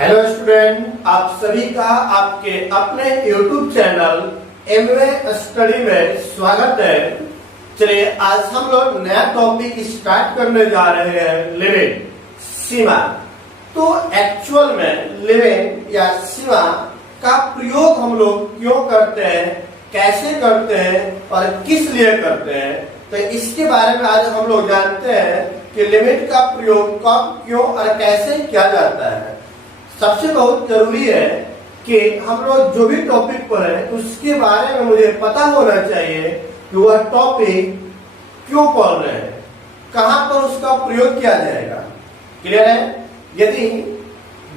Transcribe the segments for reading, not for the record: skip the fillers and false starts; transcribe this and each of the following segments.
Hello student, आप सभी का आपके अपने YouTube चैनल MA स्टडी में स्वागत है। चलिए आज हम लोग नया टॉपिक स्टार्ट करने जा रहे हैं, लिमिट, सीमा। तो एक्चुअल में लिमिट या सीमा का प्रयोग हम लोग क्यों करते हैं, कैसे करते हैं और किस लिए करते हैं, तो इसके बारे में आज हम लोग जानते हैं कि लिमिट का प्रयोग कब, क्यों और कैसे किया जाता है। सबसे बहुत जरूरी है कि हम लोग जो भी टॉपिक पढ़े उसके बारे में मुझे पता होना चाहिए कि वह टॉपिक क्यों पढ़ रहे हैं, कहां पर उसका प्रयोग किया जाएगा। क्लियर है? यदि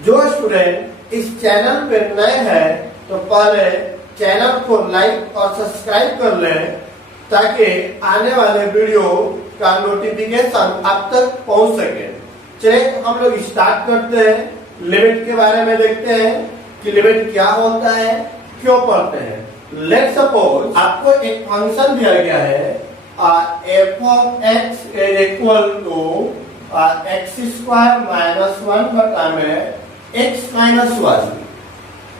जो स्टूडेंट इस चैनल पे नए हैं तो पहले चैनल को लाइक और सब्सक्राइब कर लें ताकि आने वाले वीडियो का नोटिफिकेशन आप तक पहुंच सके। चलिए हम लोग स्टार्ट करते हैं। लिमिट के बारे में देखते हैं कि लिमिट क्या होता है, क्यों पढ़ते हैं। लेट्स सपोज आपको एक फंक्शन दिया गया है f of x is equal to x square minus 1 बटा में x माइनस 1।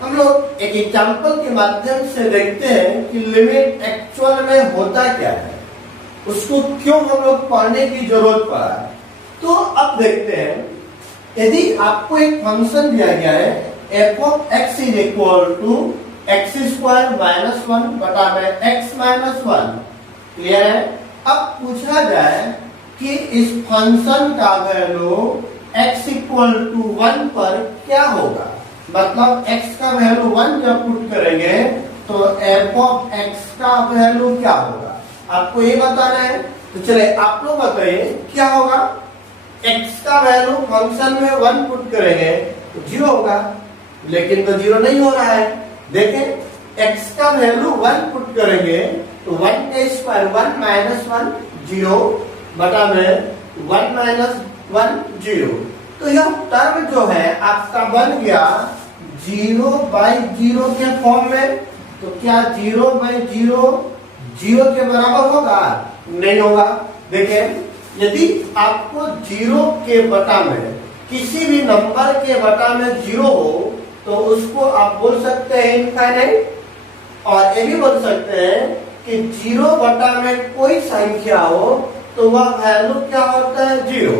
हम लोग एक एग्जाम्पल के माध्यम से देखते हैं कि लिमिट एक्चुअल में होता क्या है, उसको क्यों हम लोग पढ़ने की जरूरत पड़ा। तो अब देखते हैं, यदि आपको एक फंक्शन दिया गया है f of x is equal to x square minus 1 बटा में x माइनस 1। क्लियर है? अब पूछा जाए कि इस फंक्शन का वैल्यू x इक्वल टू 1 पर क्या होगा, मतलब x का वैल्यू 1 जब पुट करेंगे तो f of x का वैल्यू क्या होगा, आपको ये बताना है। तो चले आप लोग बताइए क्या होगा। x का वैल्यू फंक्शन में 1 पुट करेंगे तो 0 होगा, लेकिन तो 0 नहीं हो रहा है। देखें x का वैल्यू 1 पुट करेंगे तो 1 का स्क्वायर 1 माइनस 1 0 बटा में 1 माइनस 1 0। तो यह टर्म जो है आपका बन गया 0/0 के फॉर्म में। तो क्या 0/0 0 के बराबर होगा? नहीं होगा। देखें यदि आपको 0 के बटा में किसी भी नंबर के बटा में 0 हो तो उसको आप बोल सकते हैं इनफाइनाइट, और ये भी बोल सकते हैं कि 0 बटा में कोई संख्या हो तो वह वैल्यू क्या होता है? 0।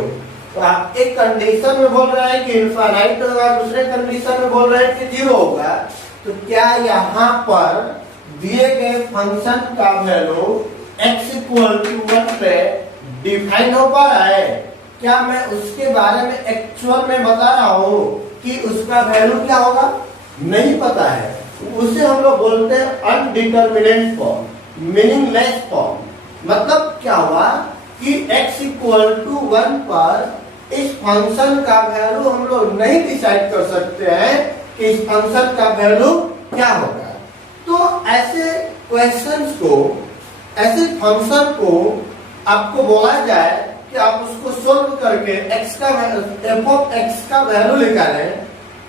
तो आप एक कंडीशन में बोल रहे हैं कि इनफाइनाइट होगा, दूसरे कंडीशन में बोल रहे हैं कि 0 होगा। तो क्या यहाँ पर दिए गए फंक्शन का वैल्यू x इक्वल टू 1 पे डिफाइन हो पा रहा है? क्या मैं उसके बारे में एक्चुअल में बता रहा हूँ कि उसका वैल्यू क्या होगा? नहीं पता है। उसे हम लोग बोलते हैं अनडिटरमिनेट फॉर्म, मीनिंगलेस फॉर्म। मतलब क्या हुआ कि x इक्वल टू 1 पर इस फंक्शन का वैल्यू हम लोग नहीं डिसाइड कर सकते हैं कि इस फंक्शन का वैल्यू क्या होगा। तो ऐसे क्वेश्चंस को, ऐसे फंक्शन को आपको बोला जाए कि आप उसको सोल्व करके x का f of x का वैल्यू निकालें,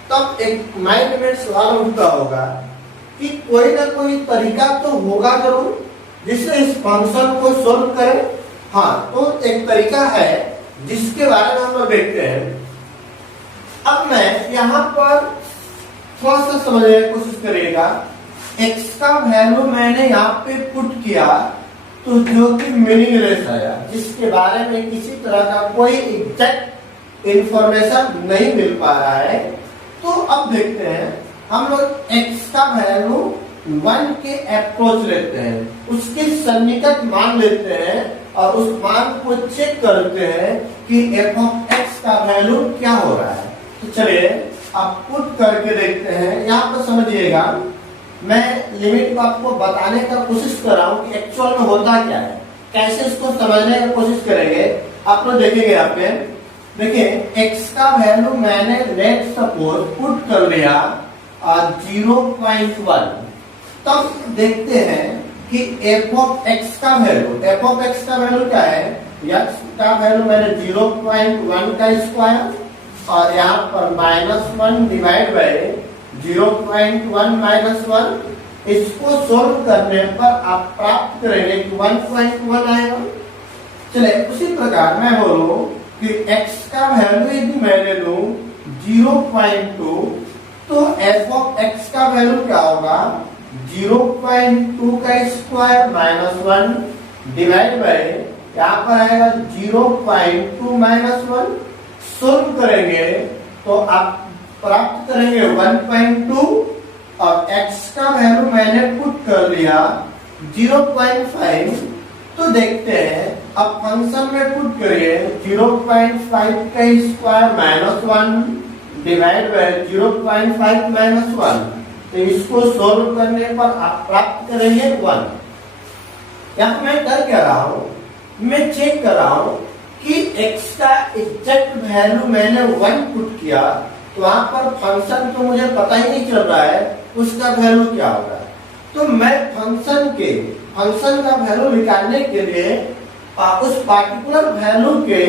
तब एक माइंड में सवाल उठता होगा कि कोई ना कोई तरीका तो होगा जरूर जिससे इस फंक्शन को सोल्व करें। हाँ, तो एक तरीका है जिसके बारे में हम लोग देखते हैं। अब मैं यहाँ पर थोड़ा सा समझने की कोशिश करिएगा। x का वैल्यू मैंने यहाँ पे पुट किया तो जो कि मीनिंगलेस आया, जिसके बारे में किसी तरह का कोई एग्जैक्ट इंफॉर्मेशन नहीं मिल पा रहा है। तो अब देखते हैं, हम लोग x का वैल्यू 1 के अप्रोच लेते हैं, उसके सन्निकट मान लेते हैं और उस मान को चेक करते हैं कि f of x का वैल्यू क्या हो रहा है। तो चलिए आप पुट करके देखते हैं। यहाँ पर समझिएगा, मैं लिमिट को आपको बताने का कोशिश कर रहा हूँ कि एक्चुअल में होता क्या है, कैसे इसको समझने की कोशिश करेंगे। आप लोग देखेंगे यहाँ पे, देखिए x का वैल्यू मैंने लेट सपोज पुट कर लिया 0.1। तब देखते हैं कि f of x का वैल्यू, f of x का वैल्यू क्या है? x का वैल्यू मैंने 0.1 का स्क्वायर और यहाँ पर -1 डिवाइड बाय 0.1 माइनस 1। इसको सोल्व करने पर आप प्राप्त करेंगे कि 1.1 आएगा। चले उसी प्रकार मैं बोलूं कि x का वैल्यू यदि मैं ले लूं 0.2, तो एफ ऑफ एक्स का वैल्यू क्या होगा 0.2 का स्क्वायर माइनस 1 डिवाइड बाय यहाँ पर आएगा 0.2 माइनस 1। सोल्व करेंगे तो आप प्राप्त करेंगे 1.2 और x का वैल्यू मैंने पुट कर लिया 0.5। तो देखते हैं अब फंक्शन में पुट करिए 0.5 का square minus 1 divide bye 0.5 minus 1। तो इसको सोल्व करने पर आप प्राप्त करेंगे 1। यहाँ मैं कर क्या रहा हूँ, मैं चेक कर रहा हूँ कि x का एग्जैक्ट वैल्यू मैंने 1 पुट किया तो वहां पर फंक्शन तो मुझे पता ही नहीं चल रहा है उसका वैल्यू क्या होगा। तो मैं फंक्शन का वैल्यू निकालने के लिए उस पार्टिकुलर वैल्यू के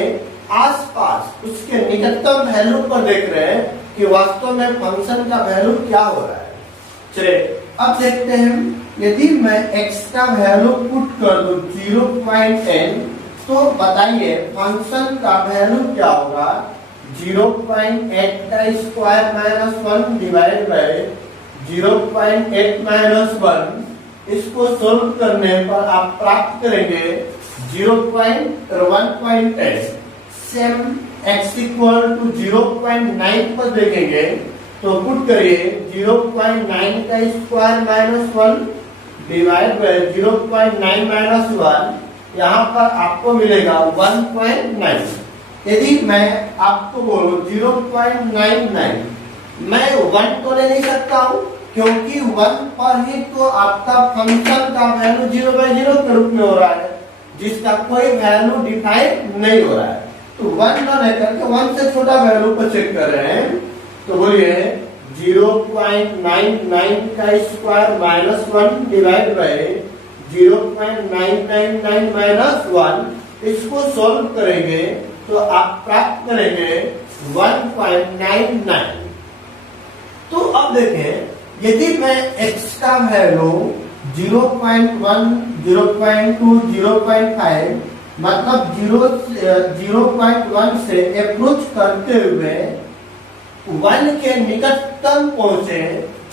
आसपास उसके निकटतम वैल्यू पर देख रहे हैं कि वास्तव में फंक्शन का वैल्यू क्या हो रहा है। चलिए अब देखते हैं, यदि मैं x का वैल्यू पुट कर दूं 0.n तो बताइए फंक्शन का वैल्यू क्या होगा 0.8 का square minus 1 divide bye 0.8 minus 1। इसको सोल्व करने पर आप प्राप्त करेंगे 1.8। सेम x इक्वल टू 0.9 पर देखेंगे तो पुट करिए 0.9 का square minus 1 divide bye 0.9 minus 1। यहाँ पर आपको मिलेगा 1.9। यदि मैं आपको बोलूं 0.99, मैं 1 तो ले नहीं सकता हूँ क्योंकि 1 पर ही तो आपका फंक्शन का वैल्यू 0/0 के रूप में हो रहा है जिसका कोई वैल्यू डिफाइन नहीं हो रहा है। तो 1 न लेकर के 1 से छोटा वैल्यू को चेक कर रहे हैं। तो बोलिए 0.99 का square minus 1 divide bye 0.999 minus 1। इसको सोल्व करेंगे तो आप प्राप्त करेंगे 1.99। तो अब देखें, यदि मैं x का वैल्यू 0.1, 0.2, 0.5 मतलब 0.1 से अप्रोच करते हुए 1 के निकटतम पहुंचे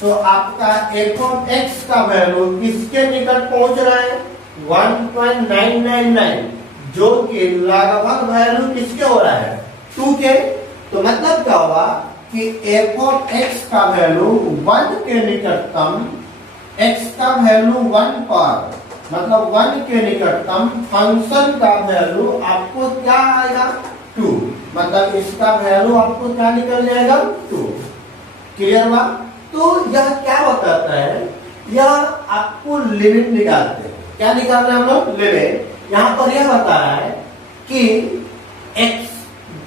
तो आपका f ऑफ x का वैल्यू किसके निकट पहुंच रहा है 1.999, जो कि लगभग वैल्यू किसके हो रहा है 2 के। तो मतलब क्या हुआ कि f ऑफ x का वैल्यू 1 के निकटतम, x का वैल्यू 1 पर मतलब 1 के निकटतम फंक्शन का वैल्यू आपको क्या आएगा 2, मतलब इसका वैल्यू आपको क्या निकल जाएगा 2। क्लियर हुआ। तो यह क्या बताता है, यह आपको लिमिट निकालते हैं। क्या निकाल रहे हैं हम लोग लिमिट। यहाँ पर यह बता रहा है कि x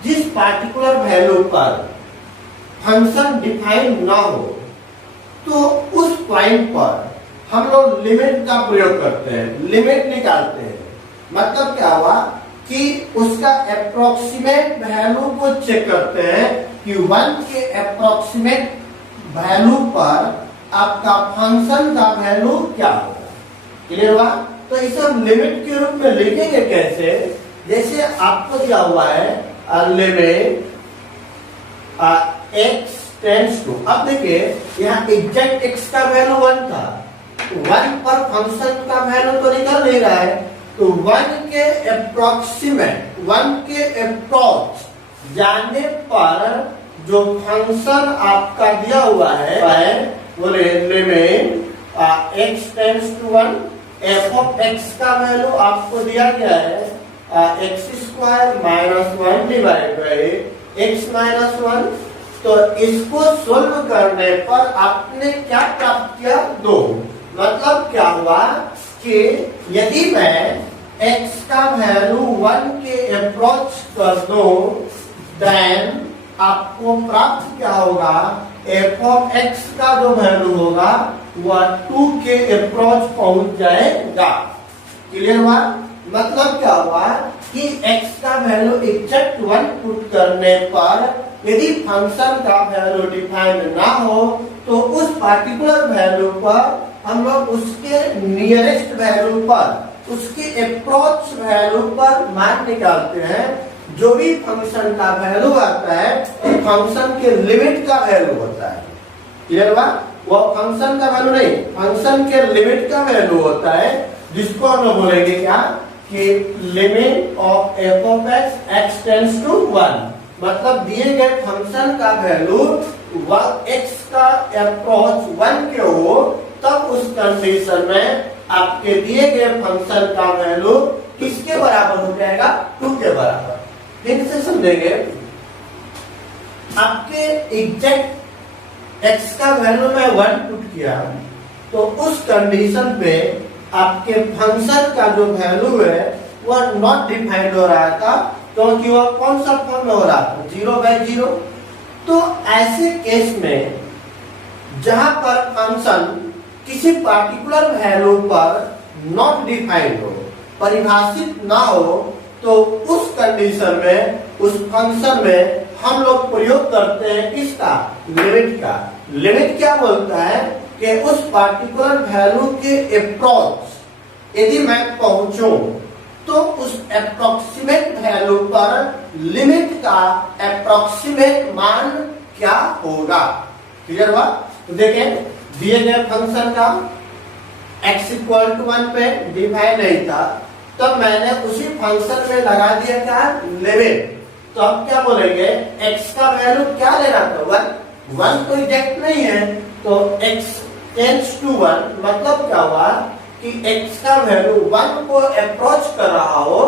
जिस पार्टिकुलर वैल्यू पर फंक्शन डिफाइन ना हो तो उस पॉइंट पर हम लोग लिमिट का प्रयोग करते हैं, लिमिट निकालते हैं। मतलब क्या हुआ कि उसका अप्रोक्सीमेट वैल्यू को चेक करते हैं कि 1 के अप्रोक्सीमेट वैल्यू पर आपका फंक्शन का वैल्यू क्या होगा। क्लियर हुआ। तो इसे हम लिमिट के रूप में लिखेंगे कैसे, जैसे आपको दिया हुआ है लिमिट x टेंड्स टू। अब देखिए यहाँ एग्जैक्ट x का वैल्यू 1 था, 1 पर फंक्शन का वैल्यू तो निकल नहीं रहा है। तो 1 के अप्रोक्सीमेट, 1 के अप्रोच जाने पर जो फंक्शन आपका दिया हुआ है बोले limit x tends to 1, f of x का वैल्यू आपको दिया गया है x square minus 1 divide by x minus 1। तो इसको सोल्व करने पर आपने क्या प्राप्त किया 2। मतलब क्या हुआ कि यदि मैं x का वैल्यू 1 के अप्रोच कर दूं देन आपको प्राप्त क्या होगा f ऑफ x का जो वैल्यू होगा वह 2 के अप्रोच पहुंच जाएगा। क्लियर हुआ। मतलब क्या हुआ कि x का वैल्यू एग्जैक्ट 1 पुट करने पर यदि फंक्शन का वैल्यू डिफाइंड ना हो तो उस पार्टिकुलर वैल्यू पर हम लोग उसके नियरेस्ट वैल्यू पर, उसके अप्रोच वैल्यू पर मान निकालते हैं जो भी फंक्शन का वैल्यू आता है फंक्शन के लिमिट का वैल्यू होता है। क्लियर हुआ? वो फंक्शन का वैल्यू नहीं, फंक्शन के लिमिट का वैल्यू होता है, जिसको हम लोग बोलेंगे क्या कि limit of F of X X tends to 1। मतलब दिए गए फंक्शन का वैल्यू एक्स का अप्रोच 1 के हो, तब उस कंडीशन में आपके दिए गए फंक्शन का वैल्यू किसके बराबर हो जाएगा? 2 के बराबर। फिर से समझेंगे, आपके एग्जैक्ट x का वैल्यू में 1 पुट किया तो उस कंडीशन पे आपके फंक्शन का जो वैल्यू है वह नॉट डिफाइंड हो रहा था, क्योंकि वह कौन सा फॉर्म में हो रहा था? 0/0। तो ऐसे केस में जहां पर फंक्शन किसी पार्टिकुलर वैल्यू पर नॉट डिफाइंड हो, परिभाषित ना हो, तो उस कंडीशन में उस फंक्शन में हम लोग प्रयोग करते हैं किसका? लिमिट का। लिमिट क्या बोलता है कि उस पार्टिकुलर वैल्यू के अप्रोच यदि मैं पहुंचूं तो उस अप्रोक्सीमेट वैल्यू पर लिमिट का अप्रोक्सीमेट मान क्या होगा। क्लियर हुआ? तो देखें, दिए गए फंक्शन का x = 1 पे डिफाइन नहीं था, तब मैंने उसी फंक्शन में लगा दिया क्या? लिमिट। तो अब क्या बोलेंगे? x का वैल्यू क्या लेना था? 1 तो एग्जैक्ट नहीं है, तो x टेंड्स टू 1 मतलब क्या हुआ कि x का वैल्यू 1 को अप्रोच कर रहा हो,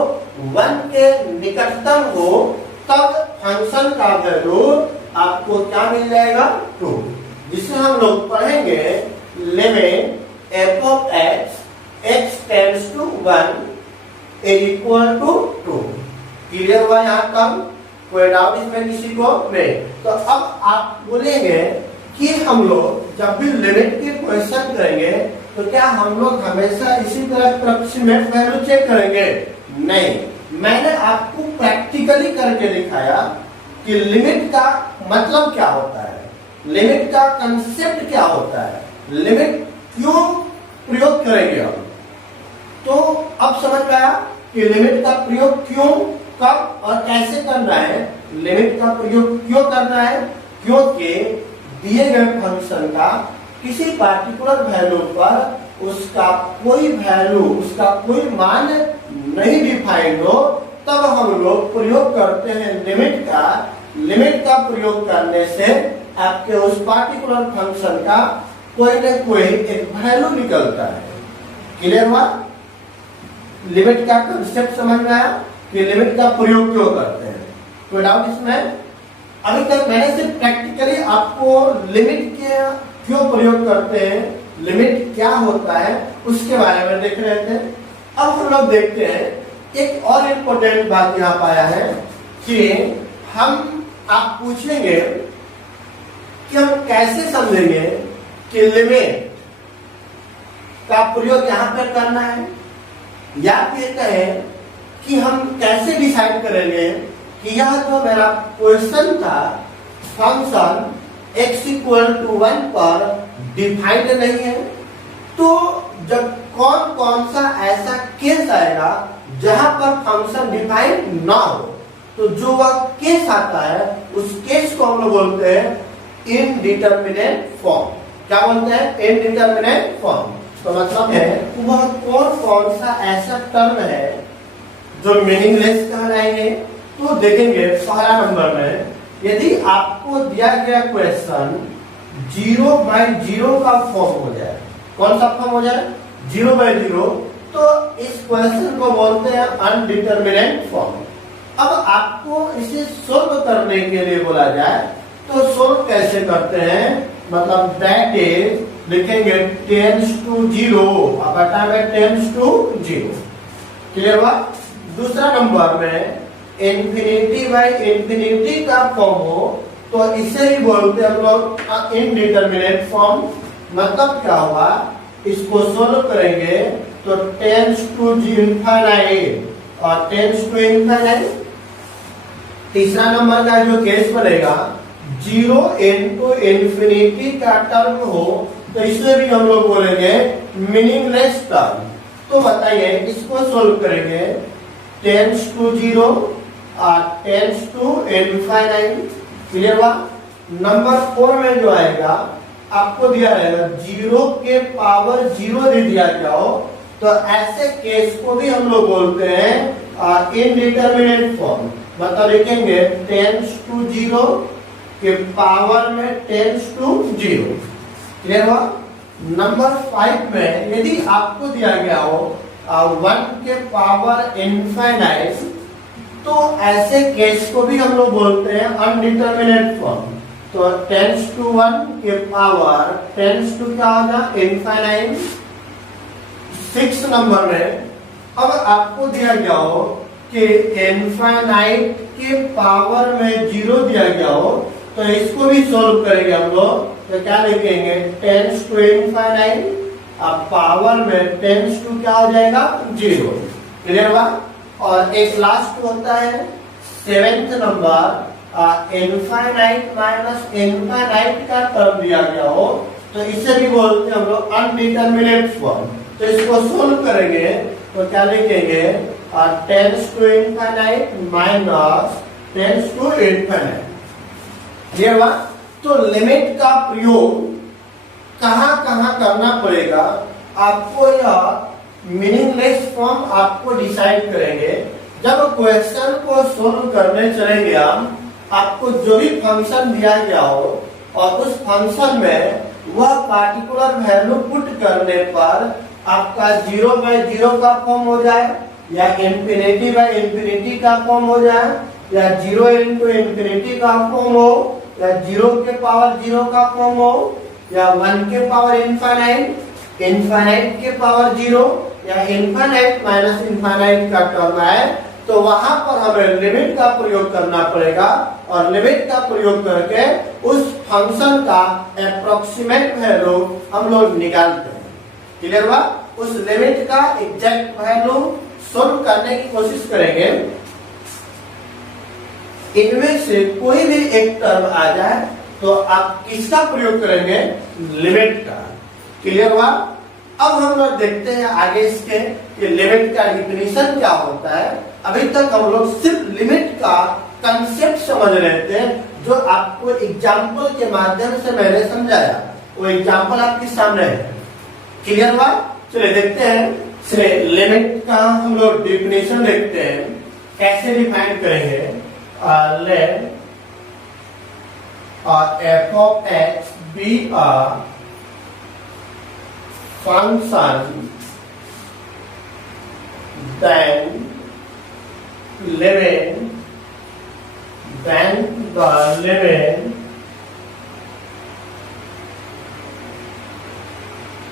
1 के निकटतम हो, तब फंक्शन का वैल्यू आपको क्या मिल जाएगा? 2, जिसे हम लोग पढ़ेंगे limit f of x x tends to 1 = 2। Clear हुआ यहाँ तक? कोई डाउट इसमें किसी को नहीं? तो अब आप बोलेंगे कि हम लोग जब भी लिमिट के क्वेश्चन करेंगे तो क्या हम लोग हमेशा इसी तरह अप्रोक्सीमेट वैल्यू चेक करेंगे? नहीं, मैंने आपको प्रैक्टिकली करके दिखाया कि लिमिट का मतलब क्या होता है, लिमिट का कंसेप्ट क्या होता है, लिमिट क्यों प्रयोग करेंगे हम। तो अब समझ में आया कि लिमिट का प्रयोग क्यों, कब और कैसे करना है। लिमिट का प्रयोग क्यों करना है? क्योंकि दिए गए फंक्शन का किसी पार्टिकुलर वैल्यू पर उसका कोई वैल्यू, उसका कोई मान नहीं डिफाइंड हो, तब हम लोग प्रयोग करते हैं लिमिट का। लिमिट का प्रयोग करने से आपके उस पार्टिकुलर फंक्शन का कोई न कोई एक वैल्यू निकलता है। क्लियर हुआ? लिमिट का कंसेप्ट समझ में आया कि लिमिट का प्रयोग क्यों करते हैं? कोई डाउट इसमें? अभी तक मैंने सिर्फ प्रैक्टिकली आपको लिमिट के क्यों प्रयोग करते हैं, लिमिट क्या होता है, उसके बारे में देख रहे थे। अब हम लोग देखते हैं एक और इम्पोर्टेंट बात यहाँ पाया है कि आप पूछेंगे कि हम कैसे समझेंगे कि लिमिट का प्रयोग यहाँ पर करना है, या फिर कहें कि हम कैसे डिसाइड करेंगे कि यह जो मेरा क्वेश्चन था फंक्शन x = 1 पर डिफाइंड नहीं है। तो जब कौन कौन सा ऐसा केस आएगा जहां पर फंक्शन डिफाइंड ना हो, तो जो वह केस आता है उस केस को हम लोग बोलते हैं इनडिटरमिनेट फॉर्म। क्या बोलते हैं? Indeterminate form. तो मतलब है वह कौन कौन सा ऐसा टर्म है जो मीनिंगलेस कहलाएंगे। तो देखेंगे पहला नंबर में, यदि आपको दिया गया क्वेश्चन 0/0 का फॉर्म हो जाए, कौन सा फॉर्म हो जाए? 0/0, तो इस क्वेश्चन को बोलते हैं अनडिटरमिनेट फॉर्म। अब आपको इसे सोल्व करने के लिए बोला जाए तो सोल्व कैसे करते हैं? मतलब दैट इज लिखेंगे टेंड्स टू 0, अब हटावे टेंड्स टू 0। क्लियर हुआ? दूसरा नंबर में ∞/∞ का फॉर्म हो तो इसे ही बोलते हैं हम लोग इनडिटरमिनेट फॉर्म। मतलब क्या हुआ? इसको सोल्व करेंगे तो टेंड्स टू ∞ और टेंड्स टू ∞। तीसरा नंबर का जो केस बनेगा 0 × ∞ का टर्म हो तो इसे भी हम लोग बोलेंगे मीनिंगलेस टर्म। तो बताइए इसको सोल्व करेंगे tends to 0 tends to infinite. Clear हुआ। नंबर 4 में जो आएगा आपको दिया रहेगा 0 के पावर 0 दे दिया गया हो, तो ऐसे केस को भी हम लोग बोलते हैं इनडिटरमिनेट फॉर्म। मतलब लिखेंगे टेंस टू 0 के पावर में टेंस टू 0। क्लियर हुआ। नंबर 5 में यदि आपको दिया गया हो 1 के पावर इनफाइनाइट, तो ऐसे केस को भी हम लोग बोलते हैं अनडिटरमिनेट फॉर्म। तो टेंस टू 1 के पावर टेंस टू क्या होगा इनफाइनाइट। 6 नंबर में अब आपको दिया गया हो कि इनफाइनाइट के पावर में 0 दिया गया हो, तो इसको भी सोल्व करेंगे हम लोग। तो क्या लिखेंगे टेंस टू इनफाइनाइट, अब पावर में टेंस टू क्या हो जाएगा 0। क्लियर हुआ। और एक लास्ट होता है 7th number infinite minus infinite का टर्म दिया गया हो, तो इसे भी बोलते हैं हम लोग अनडिटरमिनेट फॉर्म। तो इसको सोल्व करेंगे तो क्या लिखेंगे tends to infinite minus tends to infinite. Clear हुआ। तो लिमिट का प्रयोग कहां कहां करना पड़ेगा, आपको यह मीनिंगलेस फॉर्म आपको डिसाइड करेंगे। जब क्वेश्चन को सोल्व करने चलेंगे हम, आपको जो भी फंक्शन दिया गया हो और उस फंक्शन में वह पार्टिकुलर वैल्यू पुट करने पर आपका 0/0 का फॉर्म हो जाए, या इंफिनिटी/इंफिनिटी का फॉर्म हो जाए, या 0 into इंफिनिटी का फॉर्म हो, या 0 के पावर 0 का फॉर्म हो, या 1 के पावर इनफाइनाइट, इनफाइनाइट के पावर 0, या इनफाइनाइट माइनस इनफाइनाइट का टर्म है, तो वहां पर हमें लिमिट का प्रयोग करना पड़ेगा। और लिमिट का प्रयोग करके उस फंक्शन का एप्रोक्सीमेट वैल्यू हम लोग निकालते हैं। क्लियर हुआ। उस लिमिट का एग्जैक्ट वैल्यू सोल्व करने की कोशिश करेंगे। इनमें से कोई भी एक टर्म आ जाए तो आप किसका प्रयोग करेंगे, लिमिट का। क्लियर हुआ। अब हम लोग देखते हैं आगे इसके कि लिमिट का डिफिनीशन क्या होता है। अभी तक हम लोग सिर्फ लिमिट का कंसेप्ट समझ रहे थे, जो आपको एग्जाम्पल के माध्यम से मैंने समझाया। वो एग्जाम्पल आपके सामने है। क्लियर हुआ। चलिए देखते हैं। चलिए लिमिट का हम लोग डिफिनीशन देखते हैं, कैसे डिफाइन करेंगे। Let f of x be a function, then limit, then the limit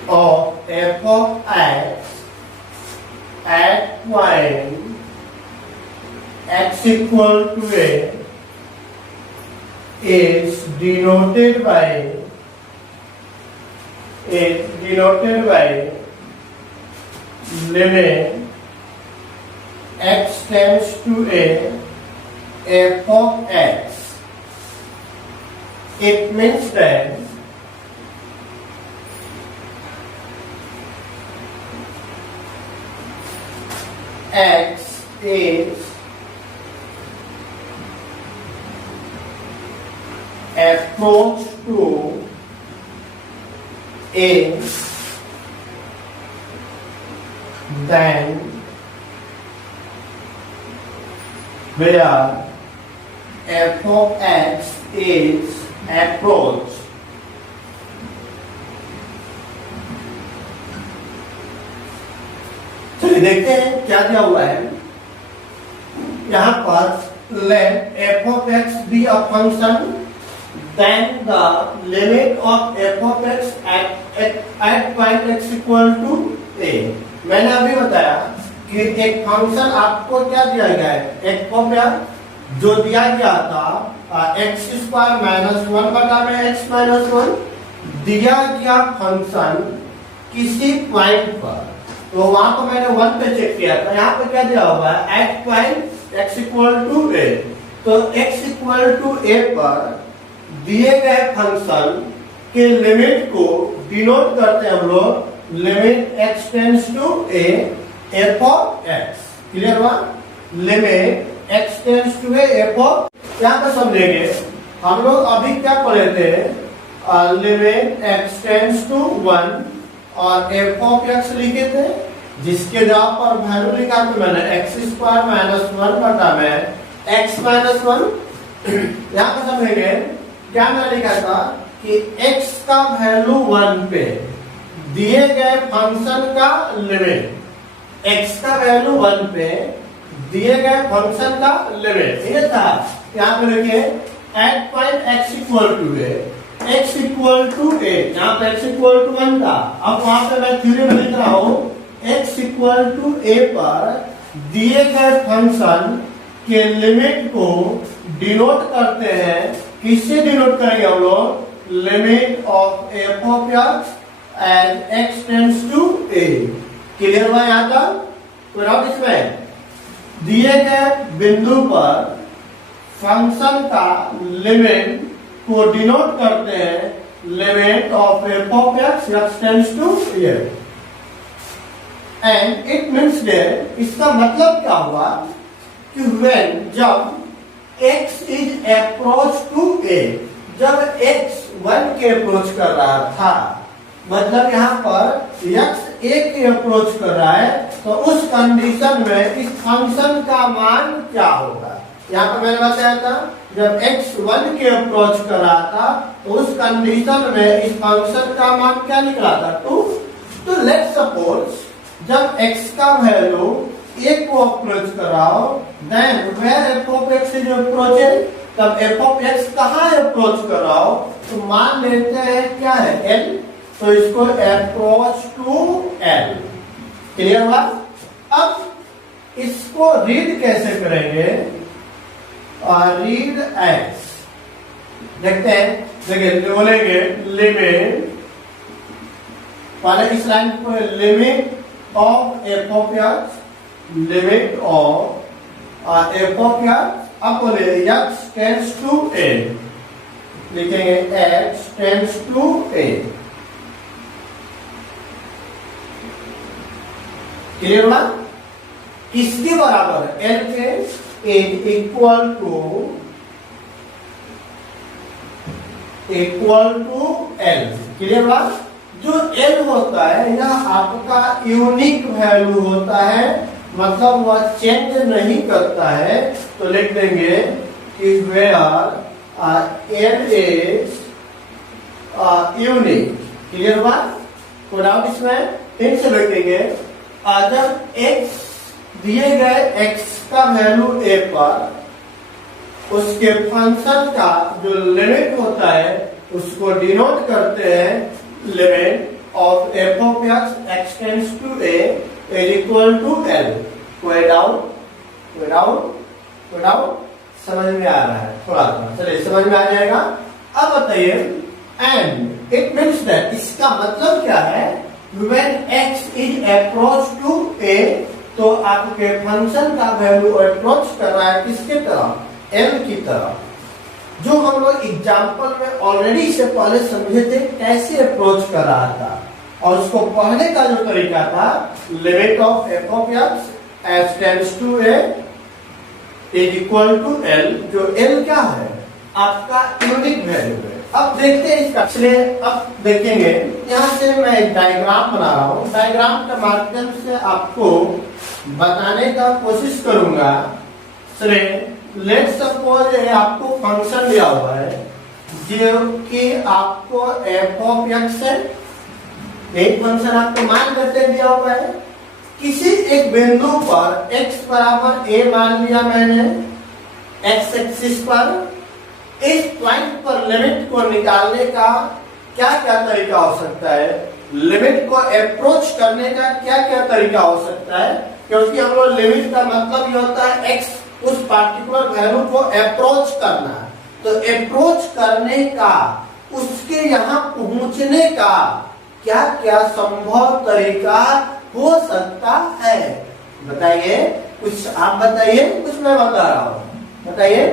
of f of x at point x equal to a is denoted by limit x tends to a f of x. It means that x is approach to a, then where f of x is approach. चलिए देखते हैं क्या दिया हुआ है यहाँ पर। let f of x be a function, then the limit of f of x at point x equal to a। मैंने अभी बताया कि एक फंक्शन आपको क्या दिया गया है, एक फॉर्मूला जो दिया गया था x स्क्वायर माइनस 1 बटा में x माइनस 1, दिया गया फंक्शन किसी पॉइंट पर, तो वहां पर मैंने 1 पे चेक किया था। यहाँ पे क्या दिया हुआ है at point x equal to a। तो x इक्वल टू a पर दिए गए फंक्शन के लिमिट को डिनोट करते हैं हम लोग limit x tends to a f of x। Clear हुआ। Limit x tends to F of, यहाँ पे समझेंगे हम लोग अभी क्या पढ़े थे, लिमिट x टेंड्स टू 1 और एफ ऑफ x लिखे थे, जिसके जगह पर वैल्यू लिखा तो मैंने x स्क्वायर माइनस 1 बटा में x माइनस 1। यहाँ पे समझेंगे क्या मैंने लिखा था कि x का वैल्यू 1 पे दिए गए फंक्शन का लिमिट, x का वैल्यू 1 पे दिए गए फंक्शन का लिमिट ये था। यहाँ पे देखिए at point x equal to a, x equal to a, यहाँ पे x इक्वल टू 1 था। अब वहां पे मैं थ्योरी में लिख रहा हूँ x इक्वल टू a पर दिए गए फंक्शन के लिमिट को डिनोट करते हैं, किससे डिनोट करेंगे हम लोग, limit of F of x and x tends to a। Clear हुआ यहाँ तक? तो अब इसमें दिए गए बिंदु पर फंक्शन का लिमिट को डिनोट करते हैं limit of F of x tends to a and it means that, इसका मतलब क्या हुआ कि when जब x is approach to a, जब x 1 के अप्रोच कर रहा था, मतलब यहाँ पर x a के अप्रोच कर रहा है, तो उस कंडीशन में इस फंक्शन का मान क्या होगा। यहाँ पर मैंने बताया था जब x 1 के अप्रोच कर रहा था तो उस कंडीशन में इस फंक्शन का मान क्या निकला था, 2। तो लेट्स सपोज जब x का वैल्यू a को अप्रोच कर रहा हो, then where f of x is approaching, तब एफ ऑफ एक्स कहाँ अप्रोच कर रहा हो, तो मान लेते हैं क्या है l, तो इसको अप्रोच टू l। क्लियर हुआ? अब इसको रीड कैसे करेंगे, रीड एक्स देखते हैं। देखिए बोलेंगे लिमिट, पहले इस लाइन को limit of F of x, limit of F of x, अब बोले x टेंड्स टू a, लिखेंगे x tends to a। Clear हुआ? किसके बराबर है, l के, इक्वल टू l। क्लियर हुआ? जो l होता है यह आपका यूनिक वैल्यू होता है, मतलब वह चेंज नहीं करता है। तो लिख देंगे कि where l is unique. Clear हुआ? तो डाउट इसमें फिर से लिखेंगे, जब x दिए गए x का वैल्यू a पर, उसके फंक्शन का जो लिमिट होता है उसको डिनोट करते हैं limit of F of x tends to a is equal to l। कोई डाउट? कोई डाउट? कोई डाउट? समझ में आ रहा है थोड़ा सा, चलिए समझ में आ जाएगा। अब बताइए एंड इट मीन्स दैट, इसका मतलब क्या है, when x is approach to a, तो आपके फंक्शन का वैल्यू अप्रोच कर रहा है किसके तरफ, l की तरफ, जो हम लोग एग्जाम्पल में ऑलरेडी से पहले समझे थे कैसे अप्रोच कर रहा था। और उसको पढ़ने का जो तरीका था, limit of F of x as tends to a is equal to l, जो l क्या है, आपका यूनिक वैल्यू है। अब देखते हैं इसका, चलिए अब देखेंगे। यहाँ से मैं एक डायग्राम बना रहा हूँ, डायग्राम के माध्यम से आपको बताने का कोशिश करूंगा। चलिए लेट सपोज आपको फंक्शन दिया हुआ है जो कि आपको एफ ऑफ एक्स है, एक फंक्शन आपको मान करते दिया हुआ है, किसी एक बिंदु पर x बराबर a मान लिया मैंने x एक्सिस पर। इस पॉइंट पर लिमिट को निकालने का क्या क्या तरीका हो सकता है, लिमिट को अप्रोच करने का क्या क्या तरीका हो सकता है, क्योंकि हम लोग लिमिट का मतलब ये होता है x उस पार्टिकुलर वैल्यू को अप्रोच करना। तो अप्रोच करने का, उसके यहाँ पहुंचने का क्या क्या संभव तरीका हो सकता है, बताइए। कुछ आप बताइए, कुछ मैं बता रहा हूं, बताइए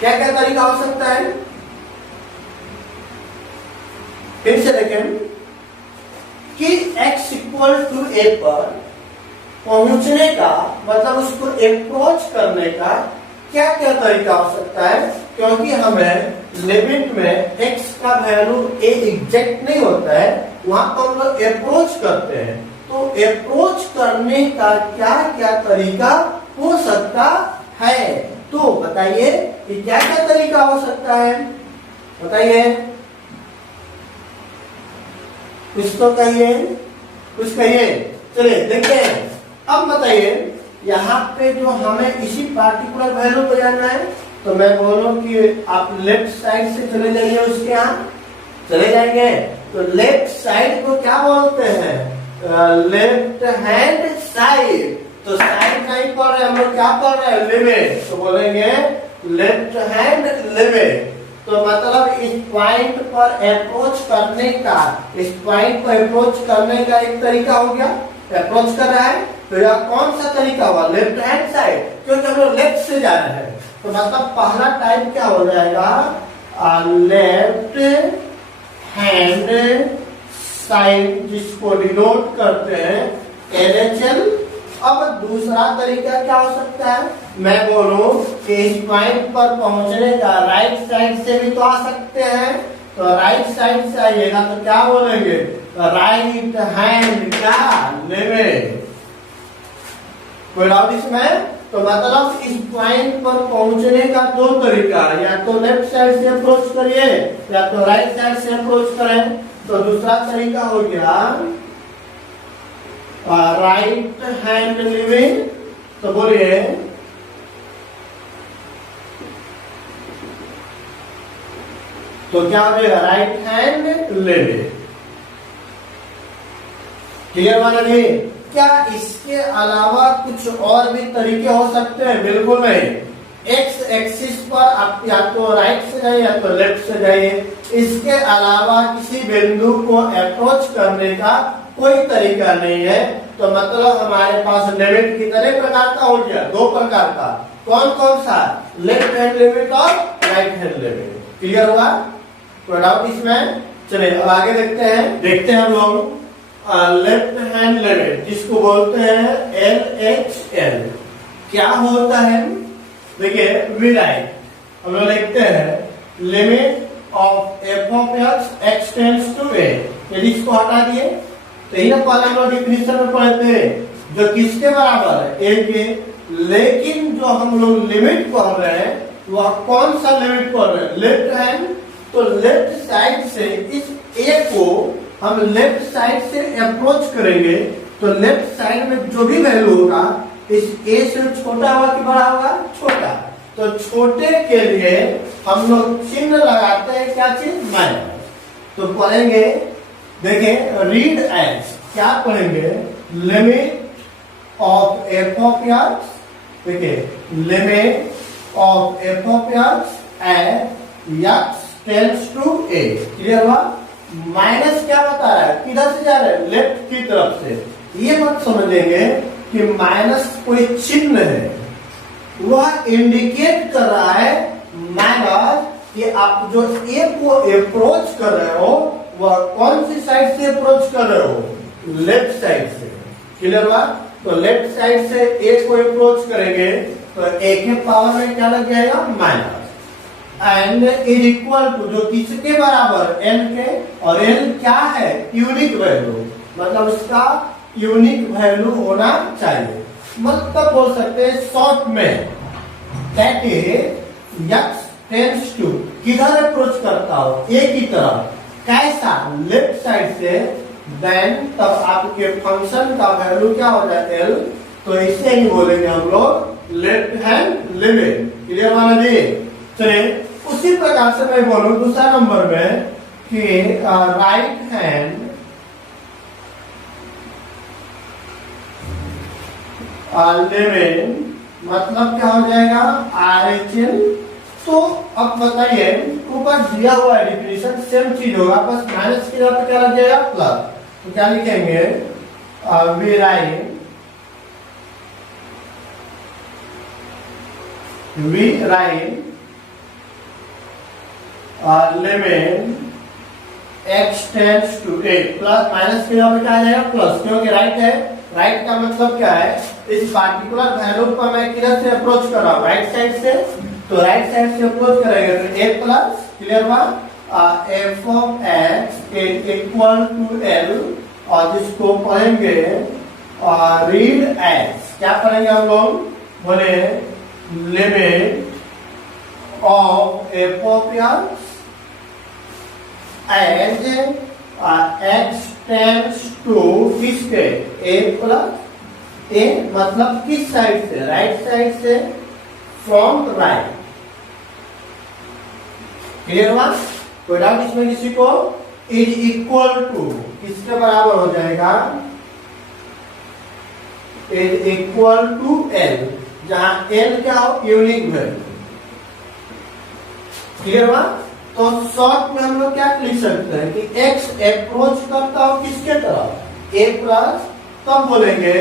क्या क्या तरीका हो सकता है। फिर से देखें कि x इक्वल टू a पर पहुंचने का मतलब उसको अप्रोच करने का क्या क्या तरीका हो सकता है, क्योंकि हमें लिमिट में x का वैल्यू a एग्जैक्ट नहीं होता है, वहां पर हम लोग अप्रोच करते हैं। तो अप्रोच करने का क्या क्या तरीका हो सकता है, तो बताइए कि क्या क्या तरीका हो सकता है, बताइए, कुछ तो कहिए, कुछ कहिए। चलिए देखते हैं। अब बताइए यहाँ पे जो हमें इसी पार्टिकुलर वैल्यू को जानना है, तो मैं बोलूं कि आप लेफ्ट साइड से चले जाइए, उसके यहाँ चले जाएंगे तो लेफ्ट साइड को क्या बोलते हैं, लेफ्ट हैंड साइड। तो साइड नहीं पढ़ रहे हम लोग, क्या पढ़ रहे हैं, लिमिट, तो बोलेंगे लेफ्ट हैंड लिमिट। तो मतलब इस पॉइंट पर अप्रोच करने का, इस पॉइंट पर अप्रोच करने का एक तरीका हो गया, अप्रोच कर रहा है। तो यह कौन सा तरीका हुआ, लेफ्ट हैंड साइड, क्योंकि हम लोग लेफ्ट से जा रहे हैं। तो मतलब पहला टाइप क्या हो जाएगा, लेफ्ट हैंड साइड, जिसको डिनोट करते हैं LHL। अब दूसरा तरीका क्या हो सकता है, मैं बोलूं कि इस पॉइंट पर पहुंचने का राइट साइड से भी तो आ सकते हैं। तो राइट साइड से आइएगा तो क्या बोलेंगे, राइट हैंड क्या लिमिट। कोई डाउट इसमें? तो मतलब इस पॉइंट पर पहुंचने का दो तरीका, या तो लेफ्ट साइड से अप्रोच करिए या तो राइट साइड से अप्रोच करें। तो दूसरा तरीका हो गया राइट हैंड लिमिट। तो बोलिए, तो क्या हो जाएगा, राइट हैंड लिमिट। क्लियर माना जी? क्या इसके अलावा कुछ और भी तरीके हो सकते हैं? बिल्कुल नहीं। एक्स एक्सिस पर आप या तो राइट से जाइए या तो लेफ्ट से जाइए, इसके अलावा किसी बिंदु को अप्रोच करने का कोई तरीका नहीं है। तो मतलब हमारे पास लिमिट कितने प्रकार का हो गया, दो प्रकार का। कौन कौन सा, लेफ्ट हैंड लिमिट और राइट हैंड लिमिट। क्लियर हुआ? कोई डाउट इसमें? चलिए अब आगे देखते हैं हम लोग लेफ्ट हैंड लिमिट, जिसको बोलते हैं LHL। क्या होता है, देखिए वी राइट, हम लोग लिखते हैं limit of f of x tends to a। यदि इसको हटा दिए तो यही पहले हम लोग डिफिनेशन में पढ़े थे, जो किसके बराबर है, a के। लेकिन जो हम लोग लिमिट पढ़ रहे हैं वह कौन सा लिमिट पढ़ रहे हैं, लेफ्ट हैंड। तो लेफ्ट साइड से इस a को हम लेफ्ट साइड से अप्रोच करेंगे तो लेफ्ट साइड में जो भी वैल्यू होगा इस a से छोटा होगा कि बड़ा होगा, छोटा। तो छोटे के लिए हम लोग चिन्ह लगाते हैं, क्या चीज, माइनस। तो पढ़ेंगे, देखिए रीड एज, क्या पढ़ेंगे, limit of f of x, देखिए limit of f of x at x tends to a। Clear हुआ? माइनस क्या बता रहा है, किधर से जा रहे हैं, लेफ्ट की तरफ से। ये मत समझेंगे कि माइनस कोई चिन्ह है, वह इंडिकेट कर रहा है माइनस कि आप जो ए को अप्रोच कर रहे हो वह कौन सी साइड से अप्रोच कर रहे हो, लेफ्ट साइड से। क्लियर हुआ? तो लेफ्ट साइड से ए को अप्रोच करेंगे तो ए के पावर में क्या लग जाएगा, minus, and is equal to, जो किसके बराबर, एल के। और एल क्या है, यूनिक वैल्यू, मतलब उसका यूनिक वैल्यू होना चाहिए। मतलब बोल सकते हैं शॉर्ट में, that is x tends to, किधर अप्रोच करता हो, ए की तरफ। कैसा, लेफ्ट साइड से। देन तब आपके फंक्शन का वैल्यू क्या हो जाए, एल। तो इसे ही बोलेंगे हम लोग लेफ्ट हैंड लिमिट। क्लियर माना जी? चलिए उसी प्रकार से मैं बोलूं दूसरा नंबर में कि राइट हैंड लिमिट, मतलब क्या हो जाएगा, RHL। तो अब बताइए, ऊपर दिया हुआ है डिफिनेशन, सेम चीज होगा, बस माइनस की जगह पे क्या लग जाएगा, प्लस। तो क्या लिखेंगे, we write limit x tends to a, plus minus की जगह पे क्या आ जाएगा, प्लस, क्योंकि राइट है राइट का मतलब क्या है, इस पार्टिकुलर वैल्यू पर मैं किधर से अप्रोच कर रहा हूँ, राइट साइड से, तो राइट साइड से अप्रोच करेंगे तो a प्लस, क्लियर हुआ, f of x equal to l, और जिसको पढ़ेंगे रीड x, क्या पढ़ेंगे हम लोग, बोले limit of f of x as x tends to किसके, a प्लस a, मतलब किस साइड से, राइट साइड से, फ्रॉम राइट, क्लियर हुआ, कोई डाउट इसमें किसी को, इज इक्वल टू किसके बराबर हो जाएगा, इज इक्वल टू l, जहां l क्या हो, यूनिक वैल्यू, क्लियर हुआ। तो शॉर्ट में हम लोग क्या लिख सकते हैं कि x अप्रोच करता हो किसके तरफ, a प्लस, तब बोलेंगे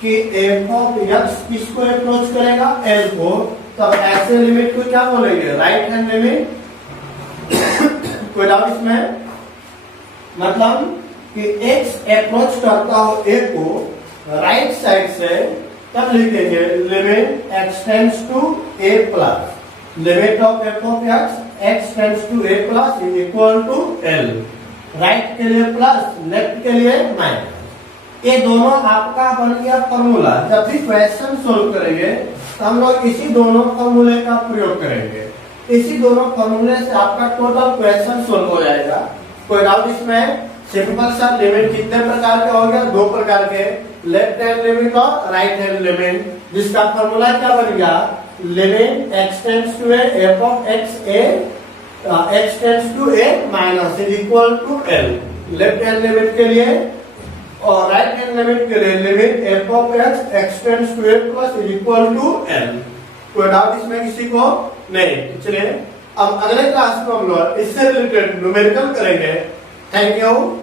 कि f ऑफ x किसको अप्रोच करेगा, l को, तब ऐसे लिमिट को क्या बोलेंगे, राइट हैंड लिमिट। कोई डाउट इसमें, मतलब कि x अप्रोच करता हो a को राइट साइड से, तब लिखेंगे limit x tends to a plus, limit of f of x tends to a plus is equal to l, right के लिए प्लस, लेफ्ट के लिए माइनस। ये दोनों आपका बन गया फॉर्मूला। जब भी क्वेश्चन सोल्व करेंगे तो हम लोग इसी दोनों फॉर्मूले का प्रयोग करेंगे, इसी दोनों फॉर्मूले से आपका टोटल क्वेश्चन सोल्व हो जाएगा। कोई डाउट इसमें, सिंपल सा लिमिट कितने प्रकार के हो गया, दो प्रकार के, लेफ्ट हैंड लिमिट और राइट हैंड लिमिट, जिसका फॉर्मूला क्या बन गया, limit x tends to a f of x tends to a minus is equal to l, left hand limit के लिए, और राइट हैंड लिमिट के लिए limit f of x tends to a plus is equal to l। कोई doubt इसमें किसी को नहीं। चलिए अब अगले क्लास में हम लोग इससे रिलेटेड न्यूमेरिकल करेंगे। Thank you.